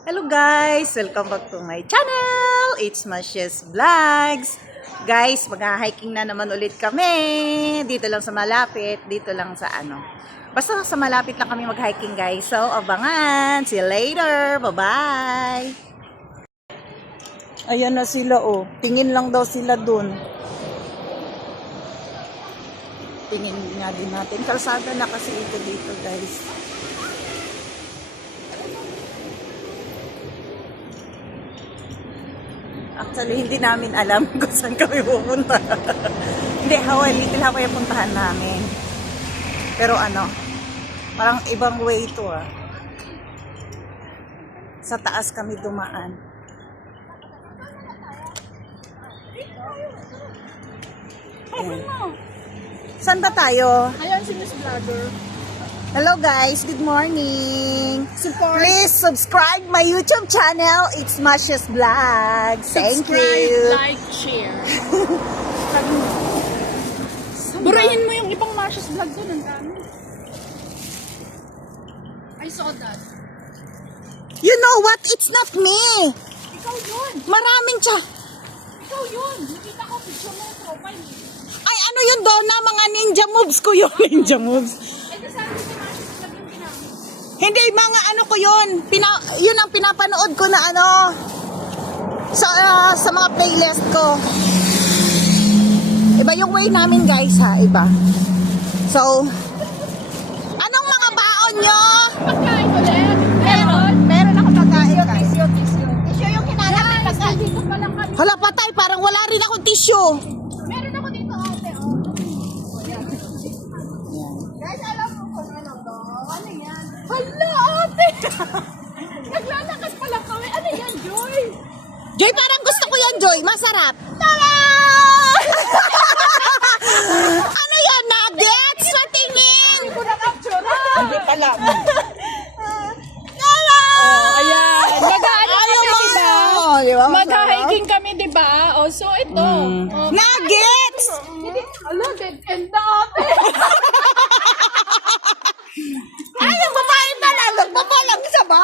Hello guys! Welcome back to my channel! It's Mashes Vlogs! Guys, mag-hiking na naman ulit kami. Dito lang sa malapit. Dito lang sa Basta sa malapit lang kami mag-hiking guys. So, abangan! See you later! Bye-bye! Ayan na sila oh. Tingin lang daw sila dun. Tingin nga din natin. Kalsada na kasi ito dito guys. Actually, hindi namin alam kung saan kami pupunta. Hindi, Little Hawaii ang puntahan namin. Pero parang ibang way to ah. Sa taas kami dumaan. Ayan. Saan ba tayo? Ayan si Miss Vlogger. Hello guys, good morning. Please subscribe my YouTube channel. It's Mashes Vlogs. Thank you. Like, share. Burahin mo yung ibang Marcia's vlog doon. Ang dami. I saw that. You know what? It's not me. Ikaw yun. Maraming Ikaw yun. Nakita ko picture mo yung profile. Ay, ano yun doon na mga ninja moves ko yun. Ninja moves. Eh, kasama si Marcia's vlog yung ginamit. Hindi, mga ko yun. Yun ang pinapanood ko na sa mga playlist ko. Iba yung way namin guys ha, iba. So, anong mga baon nyo? Pagkain ulit. Meron ako pagkain guys. Tissue yung kinalapit. Pagkain dito pa lang kami. Hala patay, parang wala rin akong tissue. Meron ako dito ate. Oh. Guys, alam mo kung ano to? Ano yan? Hala ate! Naglalakas pa lang kami. Ano yan, Joy? Joy, parang gusto ko yan, Joy. Masarap. Tara! Ano yan, nuggets? Patingin! Hindi ko na-capture. Hindi pala. Oh, ayan. Mag-ano kami, diba? Diba? Mag-hiking kami, diba? Oh, so ito. Oh, Nuggets! Ala, dead end na ate. Ay, yung babae pala. Nagpapalag sa ba?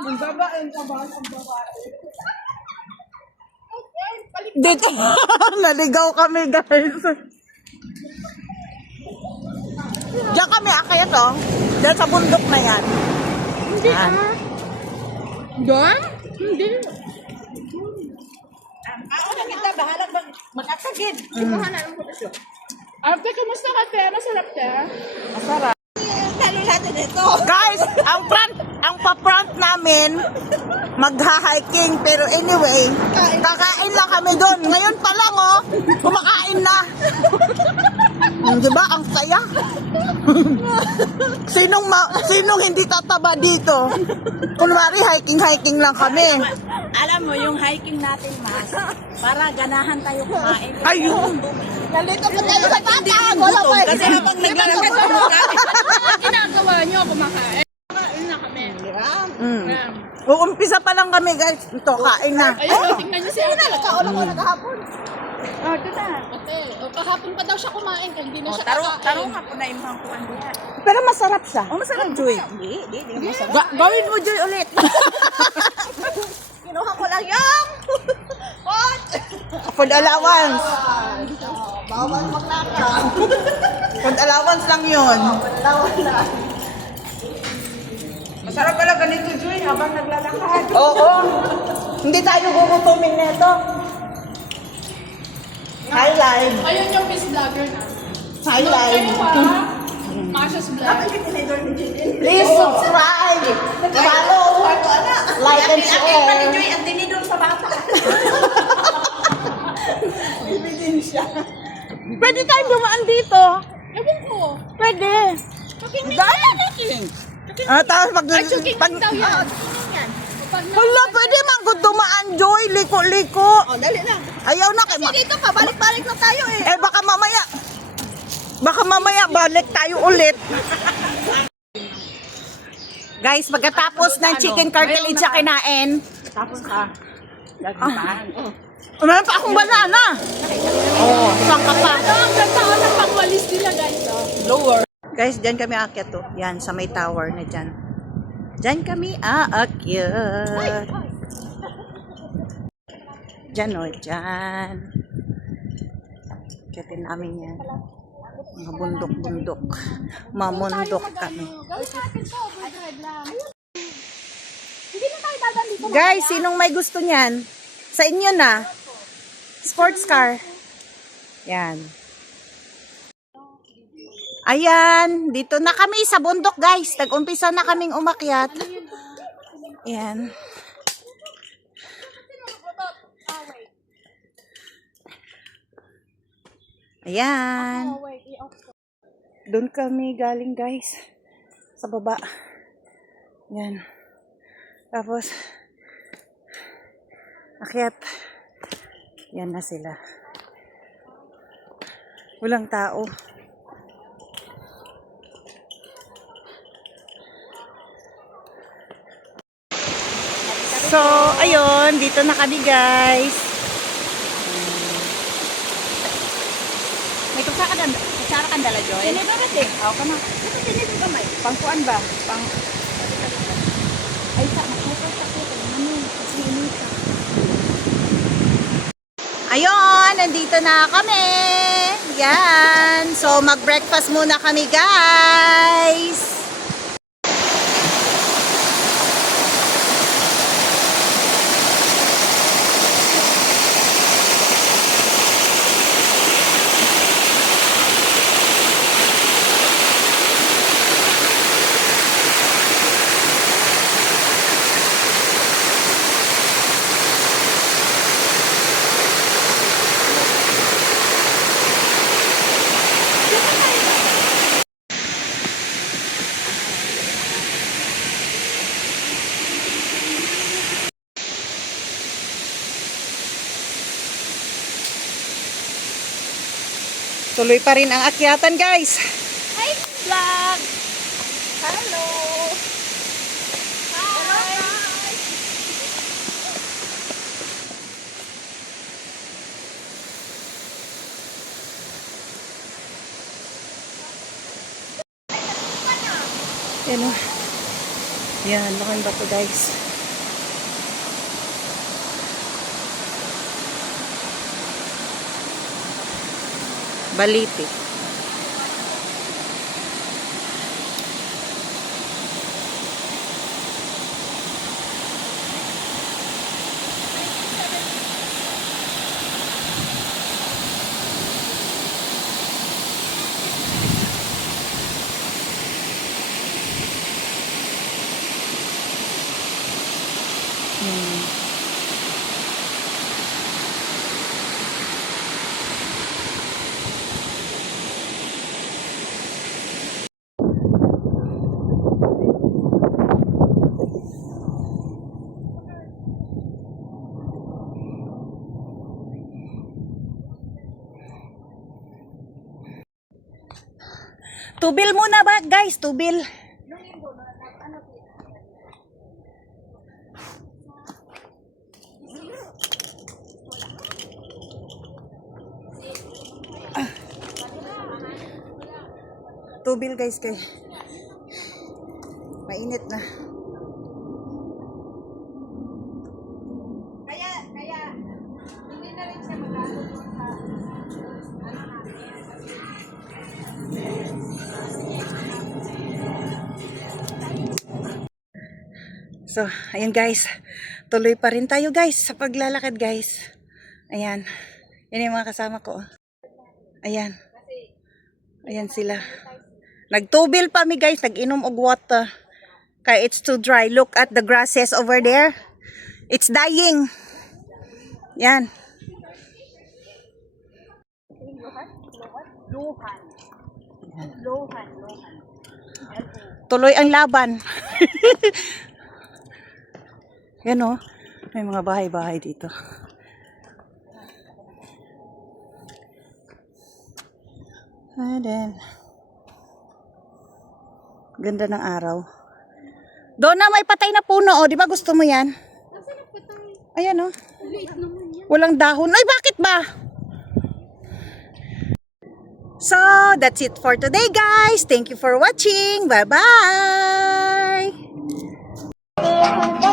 Ang babae, ang babae. Okay, balik. Dito. Naligaw kami, guys. Diyan kami akayat, oh. Diyan sa bundok na yan. Hindi Yan. Doon? Hindi. Ako na kita, bahala mag-atagid. Ate, kamusta ka, te? Masarap, te? Masarap. Talo natin ito. Guys, ang pa-front namin, magha-hiking. Pero anyway, kakain lang kami doon. Ngayon pa lang, oh, kumakain na. Diba? Ang saya. Sinong hindi tataba dito? Kunwari, hiking lang kami. Alam mo, yung hiking natin, Mas, para ganahan tayo kumain. Ayun. Nandito pa tayo sa tatang. Wala pa. Kasi habang naglalakad ka kumakain. Ano ginagawa niyo? Kumakain. Kumakain na kami. Mm. Uumpisa pa lang kami, guys. Ito, kain na. Ayun, tingnan niyo si ate. Nagkaulang ko nagahapon. Oh, ito na. Ate, kahapon pa daw siya kumain kaya hindi na siya Taro kakain. nga po na yung kuwan diyan. Pero masarap siya. Oh, masarap, Joy. Hindi masarap. Gawin mo, Joy, ulit. Kinuha ko lang yung pot. Food allowance. Bawal maglakaw. Food allowance lang yun. Bawal na. Masarap pala ganito, Joy, habang naglalakad. Oo. Hindi tayo gugutumin nito. Highlight. Ayun yung Miss Vlogger na. Highlight. Masha's Vlog. Please subscribe. Follow. Like and share. Joy, ang tinidor sa bata. Pwede tayong dumaan dito. Ewan ko. Pwede. Chuking. Tapos Ay, chuking pag daw yan. Hala, pwede man kung dumaan, Joy. Liko-liko. Oh, dali lang. Ayaw na. Kasi dito, pabalik-balik na tayo eh. Eh, baka mamaya balik tayo ulit. Guys, pagkatapos ng chicken cartilage sa kinain, Tapos ka. meron pa akong banana. Oh, saan ka pa? Ano ang ganda ng pangwalis nila, guys. Oh. Lower. Guys, dyan kami aakyat to. Yan, sa may tower na dyan. Diyan kami aakyat. Diyan o, diyan. Akyatin namin yan. Mga bundok-bundok. Mamundok kami. Gawin natin to. Overdrive lang. Hindi na tayo dadaan dito. Guys, sinong may gusto niyan? Sa inyo na. Sports car. Yan. Ayan, dito na kami sa bundok, guys. Nag-umpisa na kaming umakyat. Ayan. Ayan. Doon kami galing, guys. Sa baba. Ayan. Tapos, akyat. Yan na sila. Walang tao. So, ayun. Dito na kami, guys. May kutsara kang dala, Joy? Hindi ba natin? Ako ka na. Ito, tinito ka, May. Pangkuan ba? Ay, sa makukot sa kuto. Kasi inita. Ayun, nandito na kami. Yan. So, mag-breakfast muna kami, guys. Tuloy pa rin ang akyatan, guys. Hi, vlog! Hello! Hi! Yan o. Yan, laking bato, guys. Baliti. Tubil muna ba, guys? Tubil. Tubil, guys, kay mainit na. Kaya, hindi na rin siya magagawa sa So, ayan, guys. Tuloy pa rin tayo, guys, sa paglalakad, guys. Ayan. Yan yung mga kasama ko. Ayan. Ayan sila. Nagtubil pa mi, guys. Nag-inom og water. Kaya it's too dry. Look at the grasses over there. It's dying. Yan. Lohan. Tuloy ang laban. Yan o. May mga bahay-bahay dito. And then, ganda ng araw. Doon na may patay na puno, o. Di ba gusto mo yan? Ayan o. Walang dahon. Ay, bakit ba? So, that's it for today, guys. Thank you for watching. Bye-bye! Ganda.